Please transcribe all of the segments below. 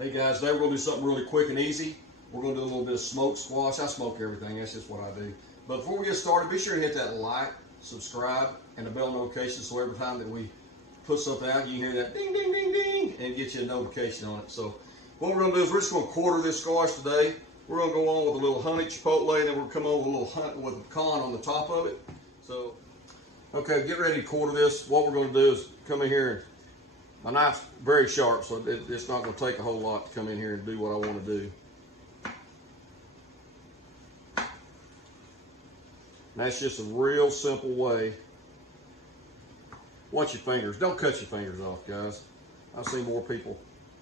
Hey guys, today we're going to do something really quick and easy. We're going to do a little bit of smoked squash. I smoke everything, that's just what I do. But before we get started, be sure to hit that like, subscribe, and the bell notification so every time that we put something out, you can hear that ding, ding, ding, ding, and get you a notification on it. So what we're going to do is we're just going to quarter this squash today. We're going to go on with a little honey chipotle, and then we're going to come on with a little hunt with a pecan on the top of it. So, okay, get ready to quarter this. What we're going to do is come in here and my knife's very sharp, so it's not going to take a whole lot to come in here and do what I want to do. And that's just a real simple way. Watch your fingers. Don't cut your fingers off, guys. I've seen more people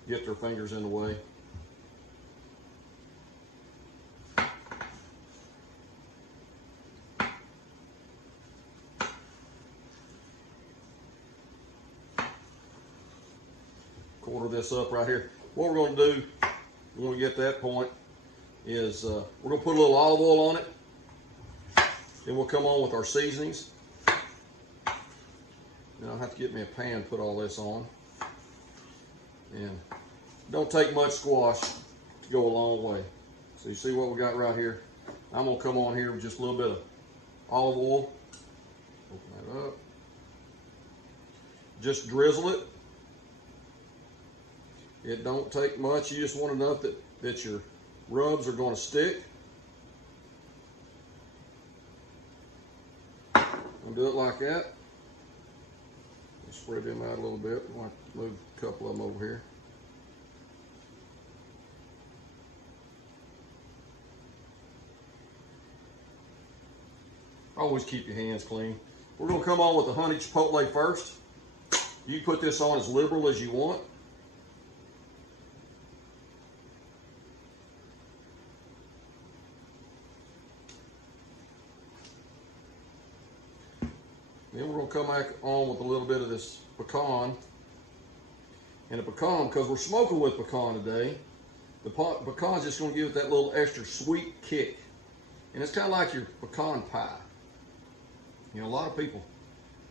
get their fingers in the way. Quarter this up right here. What we're going to do when we get to that point is we're going to put a little olive oil on it. Then we'll come on with our seasonings. Then I'll have to get me a pan to put all this on. And don't take much squash to go a long way. So you see what we got right here. I'm going to come on here with just a little bit of olive oil. Open that up. Just drizzle it. It don't take much. You just want enough that your rubs are going to stick. I'll do it like that. Spread them out a little bit. I want to move a couple of them over here. Always keep your hands clean. We're going to come on with the honey chipotle first. You put this on as liberal as you want. Then we're going to come back on with a little bit of this pecan. And the pecan, because we're smoking with pecan today, the pecan's just going to give it that little extra sweet kick. And it's kind of like your pecan pie. You know, a lot of people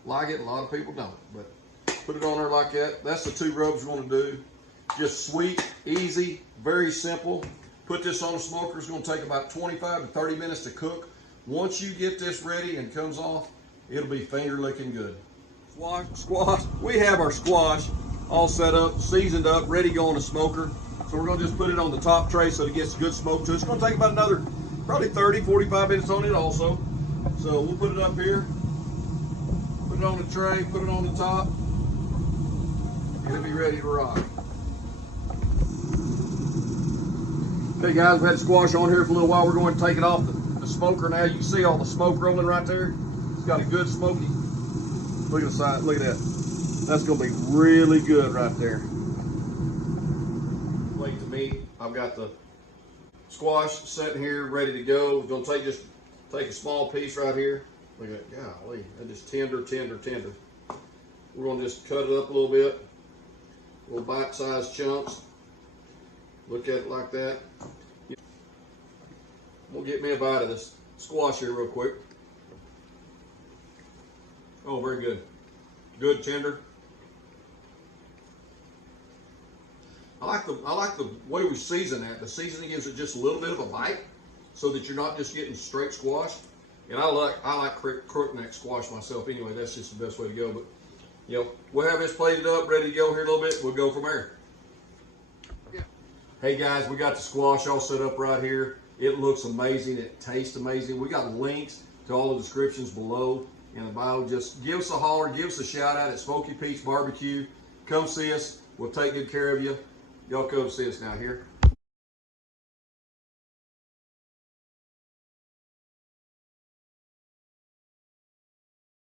like it, a lot of people don't. But put it on there like that. That's the two rubs we're going to do. Just sweet, easy, very simple. Put this on the smoker. It's going to take about 25 to 30 minutes to cook. Once you get this ready and comes off, it'll be finger licking good. Squash. We have our squash all set up, seasoned up, ready to go on the smoker. So we're going to just put it on the top tray so it gets good smoke to it. It's going to take about another probably 30, 45 minutes on it also. So we'll put it up here, put it on the tray, put it on the top. It'll be ready to rock. Okay guys, we've had squash on here for a little while. We're going to take it off the smoker now. You can see all the smoke rolling right there. Got a good smoky. Look at the side. Look at that. That's going to be really good right there. Wait to me. I've got the squash sitting here ready to go. We're going to take a small piece right here. Look at that. Golly, that is tender, tender, tender. We're going to just cut it up a little bit. Little bite-sized chunks. Look at it like that. We'll get me a bite of this squash here real quick. Oh, very good. Good, tender. I like the way we season that. The seasoning gives it just a little bit of a bite, so that you're not just getting straight squash. And I like crookneck squash myself anyway. That's just the best way to go. But you know, we'll have this plated up, ready to go here in a little bit. We'll go from there. Yeah. Hey guys, we got the squash all set up right here. It looks amazing. It tastes amazing. We got links to all the descriptions below. In the bio, just give us a holler, give us a shout out at Smokey Barbeque. Come see us. We'll take good care of you. Y'all come see us now here.